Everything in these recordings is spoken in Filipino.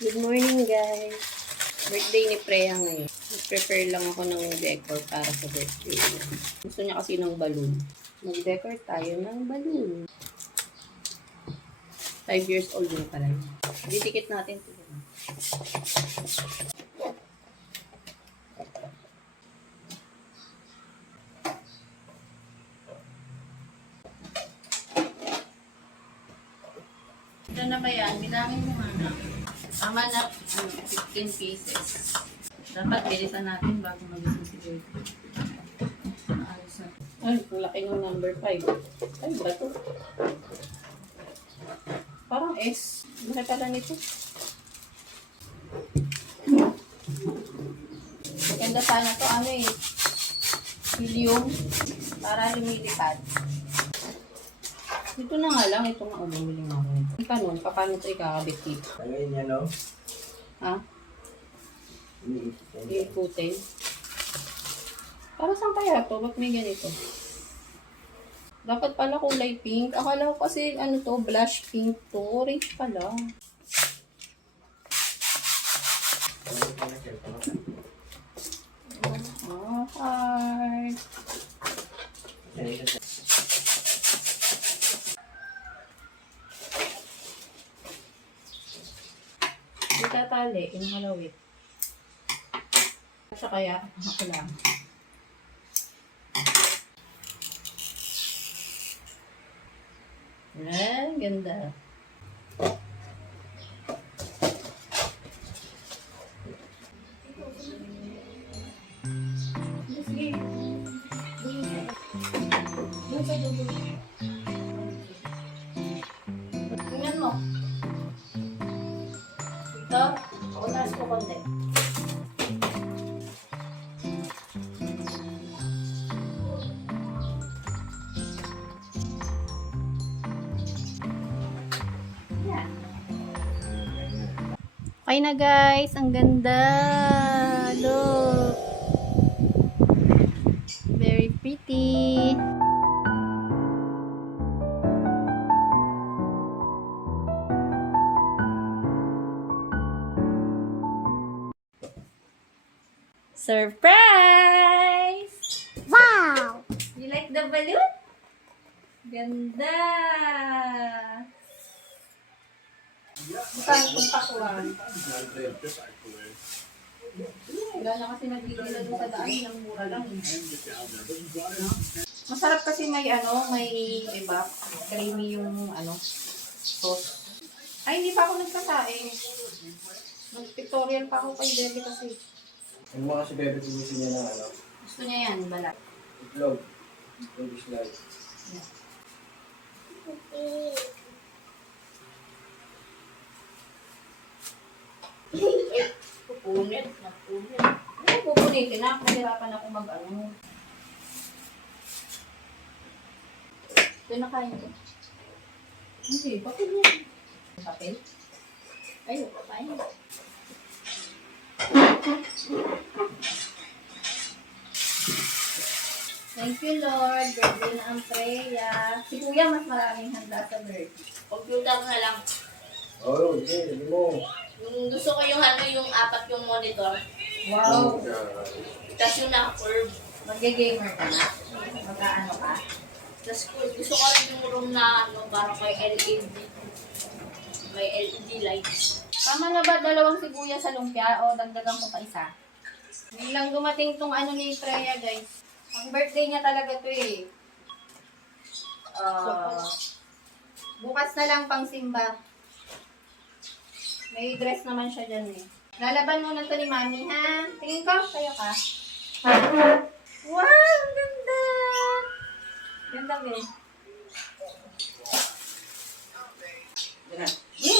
Good morning, guys. Birthday ni Freya ngayon. Nag-prepare lang ako ng decor para sa birthday niya. Gusto niya kasi ng balloon. Mag-decor tayo ng balloon. 5 years old na pala. Didikit natin ito. Ito na ba yan? Bilangin mo nga na. Tama na 15 pieces. Dapat bilisan natin bago magising si Birthday. Ayos na. Ay, laki ng number 5. Ay, ba ito? Parang S. Laki pala nito. Maganda sana to. Ano eh? Helium. Para lumilipad. Ito na nga lang. Ito nga. Bumili nga ako nito. Ang tanong, paano ito ikakabit dito? Ayun niya, no? Ha? Iikutin. Para saan kaya to? Ba't may ganito? Dapat pala kulay pink. Akala ko kasi ano to, blush pink to. Orange pala. Oh, heart. Hindi tatali. Inahalawit. Siya kaya, ako lang. Ah, ganda. Sige. Tingnan mo. Ito, unas ko konti. Okay na guys, ang ganda. Look. Very pretty. Surprise! Wow! You like the balloon? Ganda. Bukan kung pakuhan. Wala na kasi nagbibila doon sa daan, ng mura lang. Masarap kasi may may iba, creamy yung sauce. Ay, hindi pa ako nagkasain. Nag-pictorial pa ako kay Bebe kasi. Yung mga si Bebe tinisin niya ng Gusto niya yan, balat. itlog. Itlog slice. Yeah. Pupunit. Ano pupunitin na? Nahirapan ako mag-ano. Ito na kain ko. Hindi, papel yan. Papel? Ayun, kain. Thank you, Lord. Birthday na ang Freya. Si Kuya mas maraming handa sa birthday. Computer na lang. Oo, okay. Hindi mo. Gusto ko yung yung apat yung monitor. Wow! Tapos yung naka-curve. Mag-gamer ka na. Mag-ano ka. Tapos gusto ko rin yung room na parang may LED. May LED lights. Tama na ba dalawang sibuyas sa lumpia o dagdagan ko pa isa? Ngayon lang dumating tong ni Freya, guys. Ang birthday niya talaga to eh. Bukas na lang pang simba. May dress naman siya dyan eh. Lalaban muna to ni Mami, ha? Tingin ko, kayo ka. Wow! Ang ganda! Ganda, be.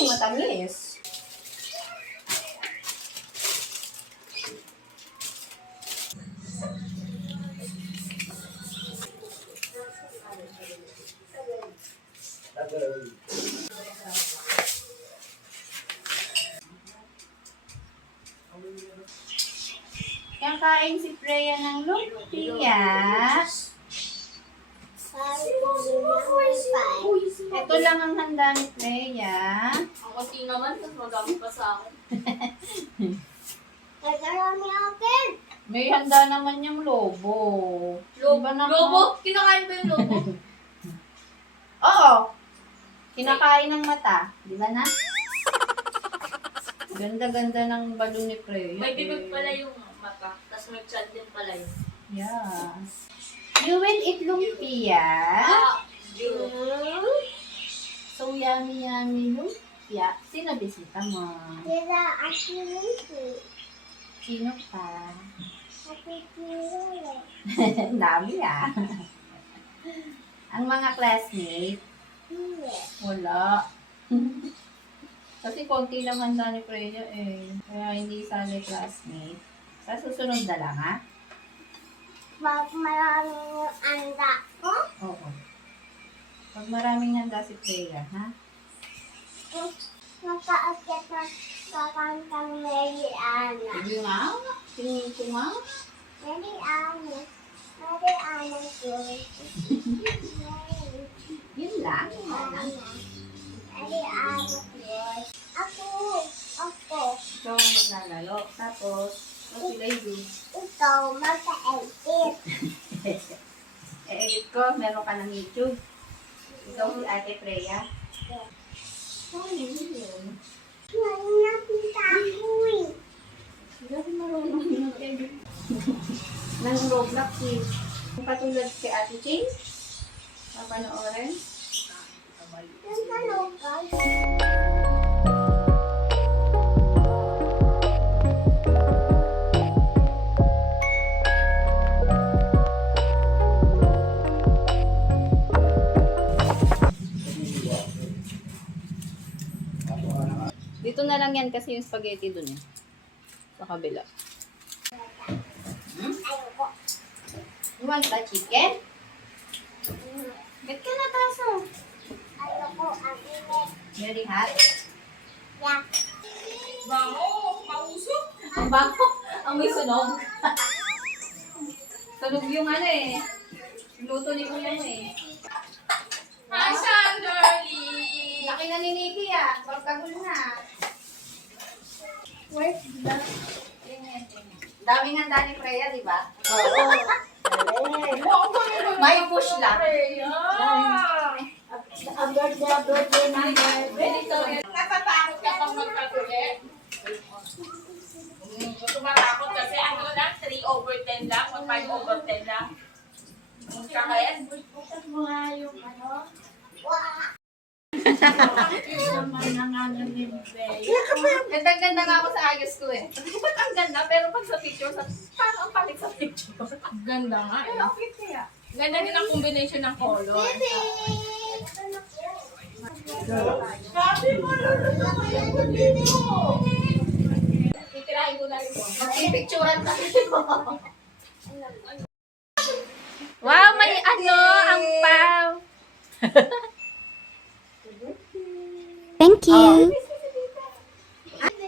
Matamis. Kakain si Freya ng lumpia. Ito lang ang handa ni Freya. Ang konti naman, mas madami pa sa akin. Nagkarami akin. May handa naman yung lobo. Diba na- Lobo? Kinakain ba yung lobo? Oo. Kinakain ng mata. Di ba na? Ganda-ganda ng balon ni Freya. May bibig pala yung mata. Tapos may chan din pala yun. Yeah. You will eat lumpia. So yummy lumpia. Sino bisita mo? Sila, actually, Sino pa? happy Kilo. Ang dami ah. Ang mga classmates, wala. Kasi konti lang handa ni Freya eh. Kaya hindi sali classmate. Sa susunod na lang ha? Pag maraming yung anda ko, Oo. Pag maraming handa si Freya, ha? nakaakyat na sa kantang Mary Anna. Hindi nga. Tingin ko nga. Mary Anna. Mary Anna ko. Yun lang. Mary Anna ko. Ako. Ikaw ang maglalaro. Tapos, what will I do? Ikaw, magka-edit. E-edit ko. Meron ka ng YouTube. Ikaw si Ate Freya. Oh, yun. Ngayon nakita ko eh. Hindi ako marunong mag-edit. Nang Roblox eh. Kung katulad kay Ate Ching, papanoorin. Yung sa local. Dito na lang yan kasi yung spaghetti dun eh. Sa kabila. Ayoko. You want the chicken? Get ka na taso. Ayoko. Ang init. Very hot. Yeah. Ang bango. Ang may sunog. Sunog yung ano eh. Luto ni Kuya mo eh. Hi, Sanderly! Laki na ni Nikki ah. Pagkagul na. Where's the... Daming handa ni Freya, di ba? Oo. May push lang. Ang birthday number. Natatakot ka pang magkatuli. Tumatakot kasi ano lang, 3/10 lang, 5/10 lang. Kakaya, Bukas mo nga yung ano. Ganda-ganda nga ako sa ayos ko eh. Ba't ang ganda? Pero pag sa picture, paano ang palit sa picture? ganda nga Ay, eh. okay kaya. Ganda din ang combination ng color. Titirahin ko na rin mo. Magpipicturean ka mo. Wow, may ano, ang pau. Thank you.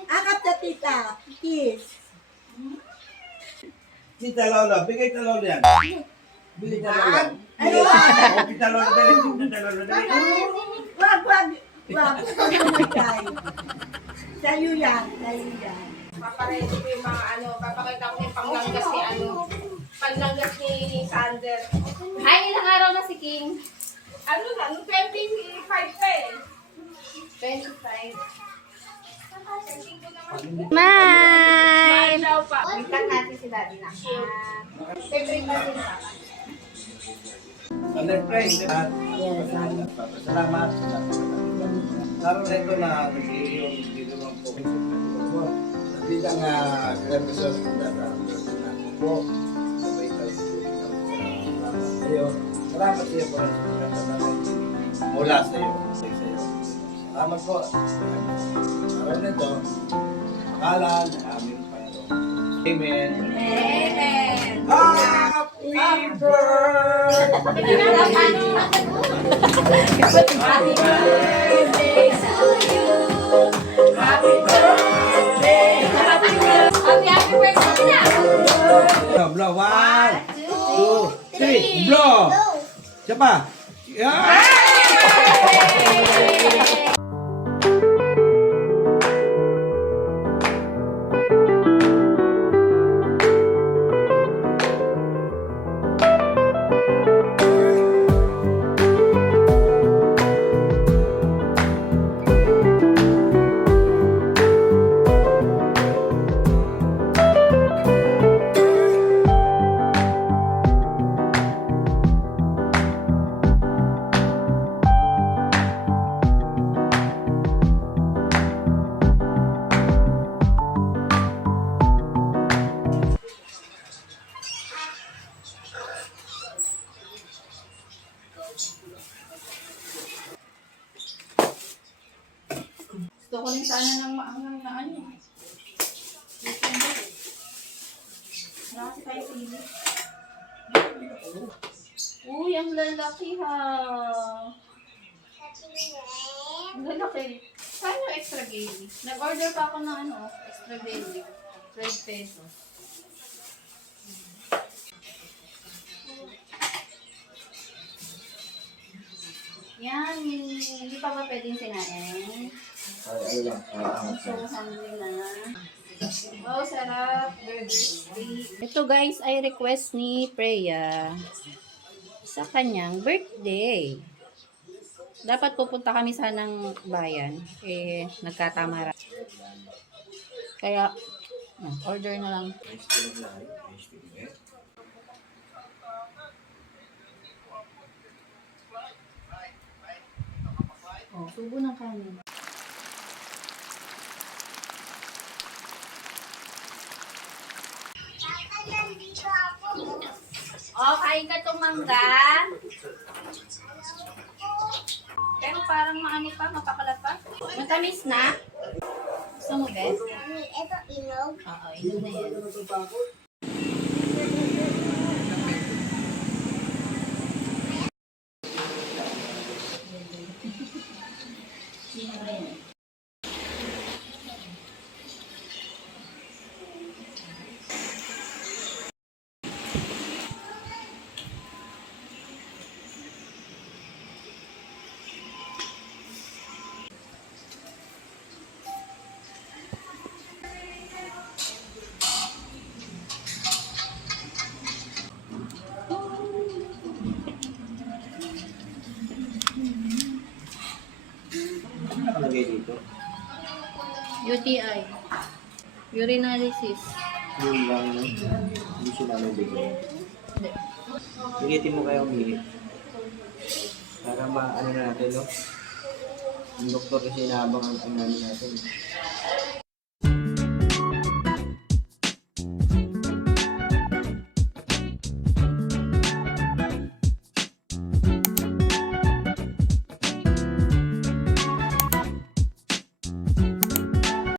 Akap na tita. Kiss. Tita Lola, bigay ka Lola yan. Bigay ka Lola. Ano? Oh, Tita Lola, dali. Tita Lola, dali. Wag, wag. Wag. Pagkakay. Sa'yo yan. Sa'yo yan. Papareho ko yung mga ano, papakita ko yung panglanggas ni ano, panlanggas ni Sander. Ay, ilang araw na si King? Ano na, nung 25 pa eh. 25. Smile daw pa. Wait lang natin si Daddy na. Favorite natin sa Under pray, di ba? Salamat. Laro na ito na nag-iiyong dito ng po. Hindi lang represent na po. Sabay tayo salamat sa iyo. Salamat sa iyo po. Mula sa iyo. Salamat po. Laro na ito. Makalan ng aming Panginoon. Amen. Amen. Happy birthday! Happy birthday to you. Happy birthday. Happy birthday na. Blow, 1, 2, 3, blow! Siapa? Ya! Bigyan sana ng maangang na ano. Wala kasi tayo pili. Uy, ang lalaki ha. Ang lalaki. Saan yung extra gravy? Nag-order pa ako ng ano, extra gravy. 12 pesos. Yan, hindi pa ba pwedeng sinain? Ay, ano lang. So hungry na. Wow, sarap. Burger steak. Ito guys ay request ni Freya sa kanyang birthday. Dapat pupunta kami sanang bayan. Eh, nagkatamara. Kaya, order na lang. Oh, subo ng kanin. Oh, kain ka itong mangga. Pero parang maano pa, mapakalat pa. Matamis na. Gusto mo, Beth? Ito, inog. Oo, inom na yan. Sino ba yan? Ano nakalagay dito? UTI. Urinalysis. Yun lang, no? Hindi sila nabigay. Hindi. Pilitin mo kayo umilit. Para maano na natin, no? Yung doktor kasi inaabang ang namin natin.